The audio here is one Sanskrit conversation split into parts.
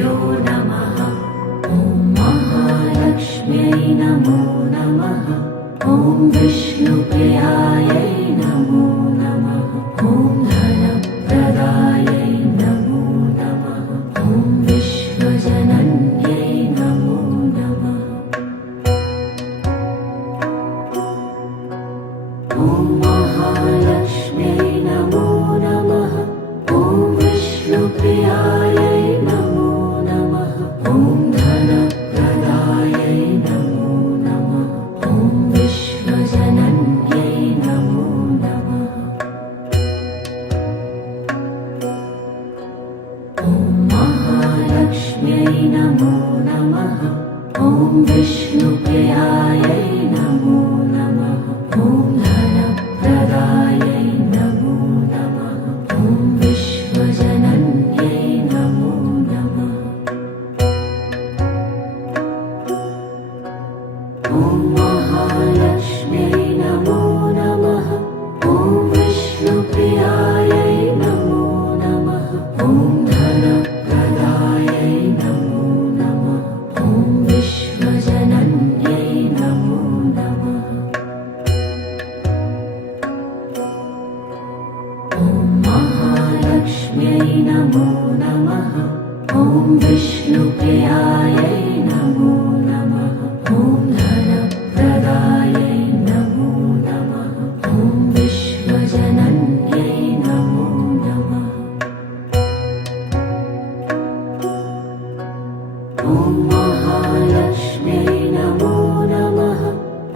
गुरुभ्यो नमः। ॐ महालक्ष्म्यै नमो नमः। ॐ विष्णुप्रियायै नमो नमः। ॐ धनप्रदायै नमो नमः। ॐ विश्वजनन्यै नमो नमः। ॐ महालक्ष्म्यै नमो नमः। ॐ विष्णुप्रियायै नमो नमः। ॐ धनप्रदायै नमो नमः। ॐ विश्वजनन्यै नमो नमः। ॐ महालक्ष्म्यै नमो नमः। ॐ विष्णुप्रियायै नमो नमः। ॐ धनप्रदायै नमो नमः। ॐ विश्वजनन्यै नमो नमः। ॐ महालक्ष्म्यै नमो नमः। ॐ विष्णुप्रियायै नमो नमः। ॐ धनप्रदायै नमो नमः। ॐ विश्वजनन्यै नमो नमः। ॐ महालक्ष्म्यै नमो नमः। ॐ विष्णुप्रियायै नमो नमः। ॐ धनप्रदायै नमो नमः। ॐ विश्वजनन्यै नमो नमः। ॐ महालक्ष्म्यै नमो नमः।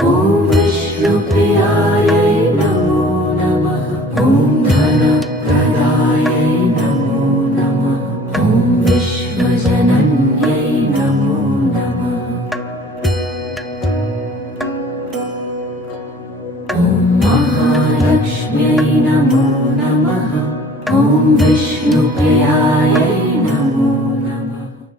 ॐ विष्णुप्रियायै नमो नमः। ॐ धनप्रदायै नमो नमः। ॐ विश्वजनन्यै नमो नमः। ॐ महालक्ष्म्यै नमो नमः। ॐ विष्णुप्रियायै